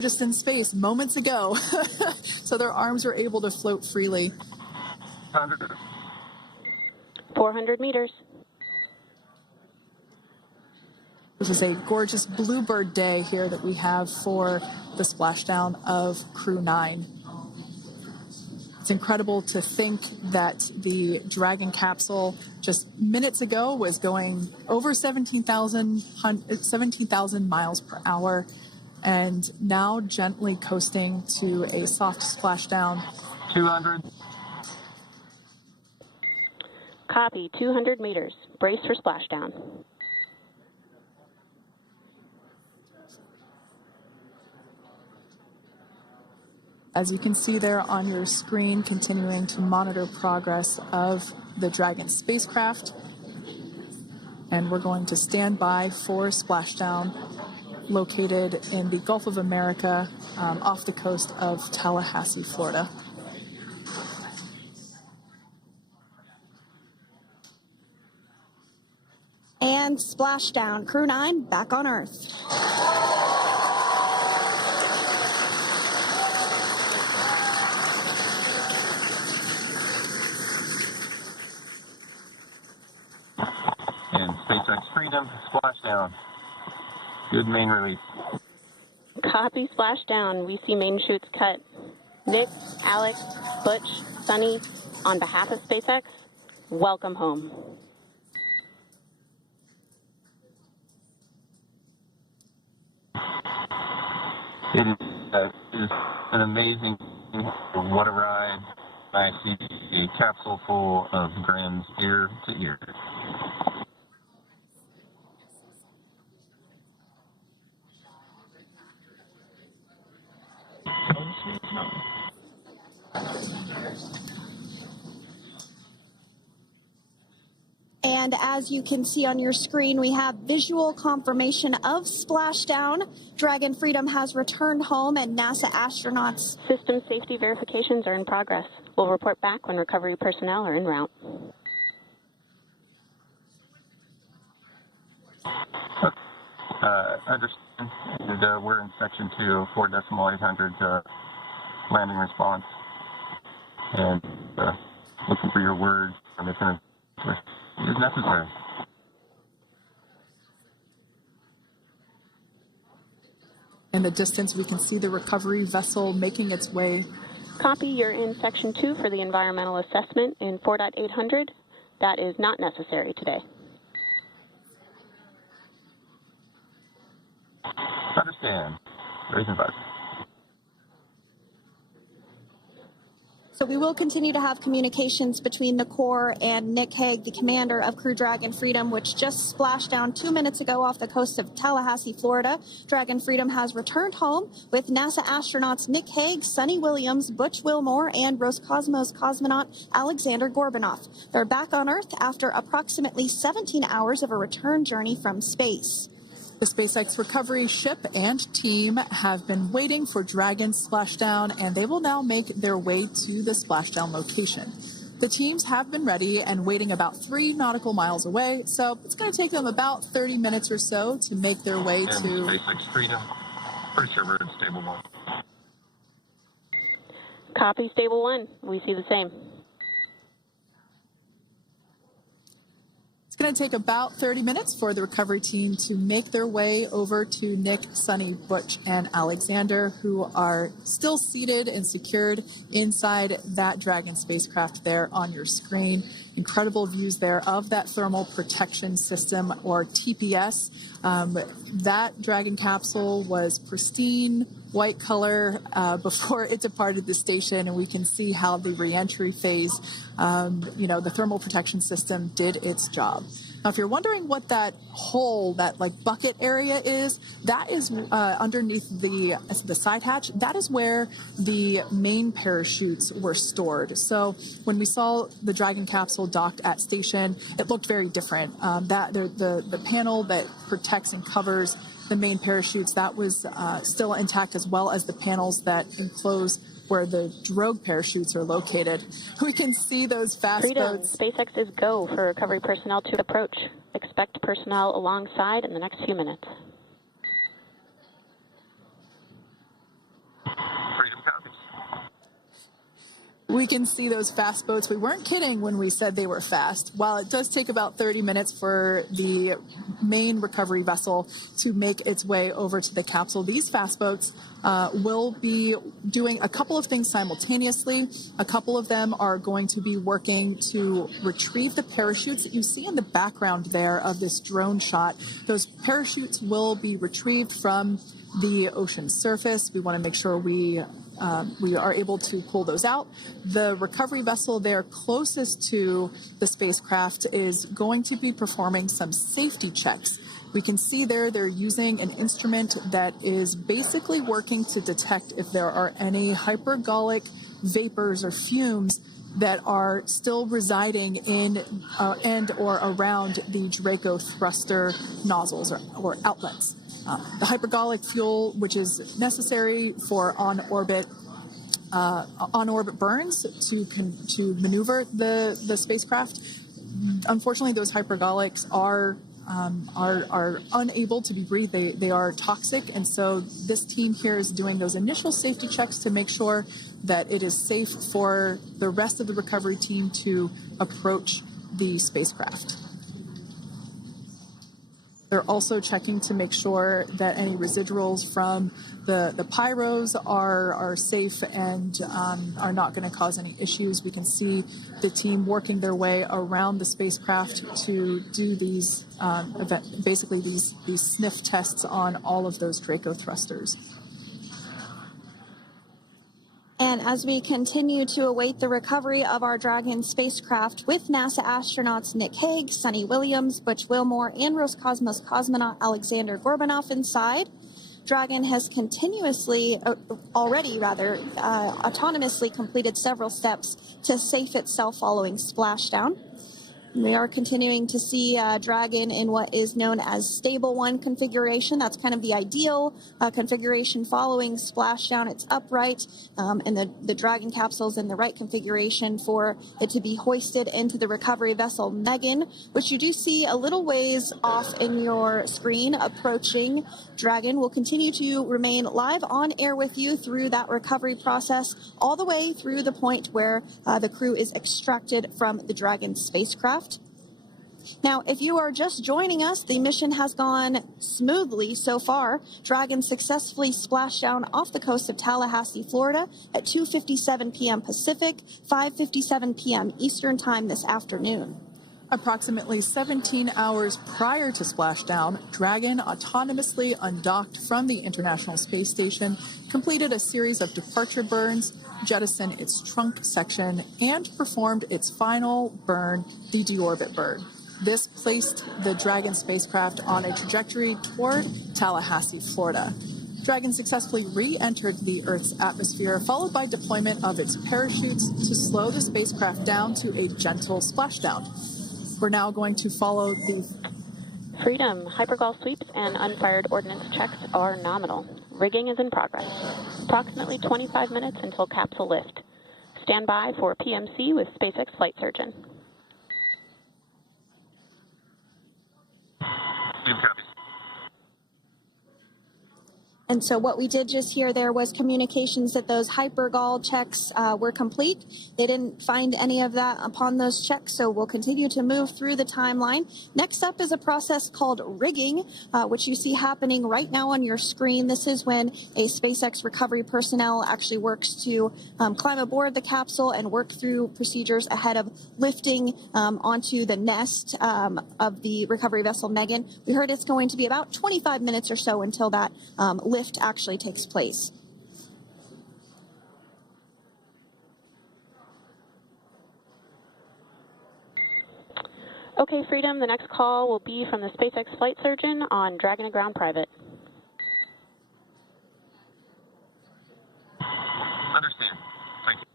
just in space moments ago. So their arms are able to float freely. 400 meters. This is a gorgeous bluebird day here that we have for the splashdown of Crew-9. It's incredible to think that the Dragon capsule just minutes ago was going over 17,000 miles per hour, and now gently coasting to a soft splashdown. 200. Copy, 200 meters. Brace for splashdown. As you can see there on your screen, continuing to monitor progress of the Dragon spacecraft. And we're going to stand by for splashdown, located in the Gulf of America, off the coast of Tallahassee, Florida. And splashdown, Crew-9 back on Earth. And SpaceX Freedom, splashdown. Good main release. Copy, splashdown. We see main chutes cut. Nick, Alex, Butch, Sunny, on behalf of SpaceX, welcome home. It is an amazing, what a ride. I see a capsule full of grins ear to ear. And as you can see on your screen, we have visual confirmation of splashdown. Dragon Freedom has returned home, and NASA astronauts. System safety verifications are in progress. We'll report back when recovery personnel are en route. Understand. And, we're in section 2, 4.800 landing response. And looking for your words. And it's going to is necessary. In the distance, we can see the recovery vessel making its way. Copy, you're in section 2 for the environmental assessment in 4.800. That is not necessary today. Understand. Raising buzz. So we will continue to have communications between the Corps and Nick Hague, the commander of Crew Dragon Freedom, which just splashed down 2 minutes ago off the coast of Tallahassee, Florida. Dragon Freedom has returned home with NASA astronauts Nick Hague, Sunita Williams, Buch Wilmore, and Roscosmos cosmonaut Alexander Gorbanov. They're back on Earth after approximately 17 hours of a return journey from space. The SpaceX recovery ship and team have been waiting for Dragon's splashdown, and they will now make their way to the splashdown location. The teams have been ready and waiting about 3 nautical miles away, so it's going to take them about 30 minutes or so to make their way to SpaceX Freedom. Pretty sure we're in stable 1. Copy, stable 1. We see the same. It's going to take about 30 minutes for the recovery team to make their way over to Nick, Sunny, Butch, and Alexander, who are still seated and secured inside that Dragon spacecraft there on your screen. Incredible views there of that thermal protection system, or TPS. That Dragon capsule was pristine, white color before it departed the station, and we can see how the reentry phase, the thermal protection system did its job. Now, if you're wondering what that hole, that bucket area is, that is underneath the side hatch. That is where the main parachutes were stored. So when we saw the Dragon capsule docked at station, it looked very different. The panel that protects and covers the main parachutes, that was still intact, as well as the panels that enclose where the drogue parachutes are located. We can see those fast Freedom. boats. SpaceX is go for recovery personnel to approach. Expect personnel alongside in the next few minutes. we can see those fast boats. We weren't kidding when we said they were fast. While it does take about 30 minutes for the main recovery vessel to make its way over to the capsule, these fast boats will be doing a couple of things simultaneously. A couple of them are going to be working to retrieve the parachutes that you see in the background there of this drone shot. Those parachutes will be retrieved from the ocean surface. We want to make sure we are able to pull those out. The recovery vessel there closest to the spacecraft is going to be performing some safety checks. We can see there they're using an instrument that is basically working to detect if there are any hypergolic vapors or fumes that are still residing in and or around the Draco thruster nozzles or outlets. The hypergolic fuel, which is necessary for on-orbit burns to maneuver the spacecraft. Unfortunately, those hypergolics are unable to be breathed. They are toxic, and so this team here is doing those initial safety checks to make sure that it is safe for the rest of the recovery team to approach the spacecraft. They're also checking to make sure that any residuals from the pyros are safe and are not going to cause any issues. We can see the team working their way around the spacecraft to do these basically these sniff tests on all of those Draco thrusters. And as we continue to await the recovery of our Dragon spacecraft with NASA astronauts Nick Hague, Sunita Williams, Buch Wilmore, and Roscosmos cosmonaut Alexander Gorbanov inside, Dragon has autonomously completed several steps to safe itself following splashdown. We are continuing to see Dragon in what is known as stable 1 configuration. That's kind of the ideal configuration following splashdown. It's upright, and the Dragon capsule's in the right configuration for it to be hoisted into the recovery vessel Megan, which you do see a little ways off in your screen approaching. Dragon will continue to remain live on air with you through that recovery process, all the way through the point where the crew is extracted from the Dragon spacecraft. Now, if you are just joining us, the mission has gone smoothly so far. Dragon successfully splashed down off the coast of Tallahassee, Florida at 2:57 p.m. Pacific, 5:57 p.m. Eastern Time this afternoon. Approximately 17 hours prior to splashdown, Dragon autonomously undocked from the International Space Station, completed a series of departure burns, jettisoned its trunk section, and performed its final burn, the deorbit burn. This placed the Dragon spacecraft on a trajectory toward Tallahassee, Florida. Dragon successfully re-entered the Earth's atmosphere, followed by deployment of its parachutes to slow the spacecraft down to a gentle splashdown. We're now going to follow the Freedom. Hypergol sweeps and unfired ordnance checks are nominal. Rigging is in progress. Approximately 25 minutes until capsule lift. Stand by for PMC with SpaceX flight surgeon. And so what we did just hear there was communications that those hypergol checks were complete. They didn't find any of that upon those checks, so we'll continue to move through the timeline. Next up is a process called rigging, which you see happening right now on your screen. This is when a SpaceX recovery personnel actually works to climb aboard the capsule and work through procedures ahead of lifting onto the nest of the recovery vessel Megan. We heard it's going to be about 25 minutes or so until that lift actually takes place. Okay, Freedom, the next call will be from the SpaceX flight surgeon on Dragon to Ground Private. Understand. Thank you.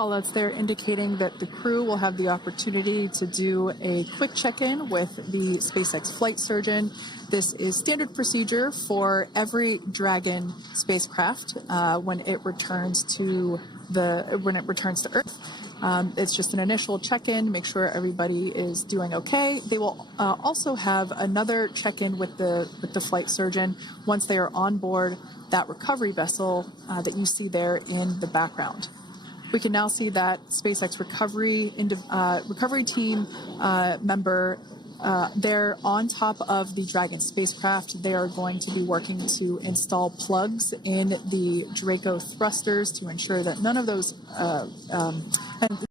callouts there indicating that the crew will have the opportunity to do a quick check-in with the SpaceX flight surgeon. This is standard procedure for every Dragon spacecraft when it returns to Earth. It's just an initial check-in, make sure everybody is doing okay. They will also have another check-in with the flight surgeon once they are on board that recovery vessel that you see there in the background. We can now see that SpaceX recovery team member. They're on top of the Dragon spacecraft. They are going to be working to install plugs in the Draco thrusters to ensure that none of those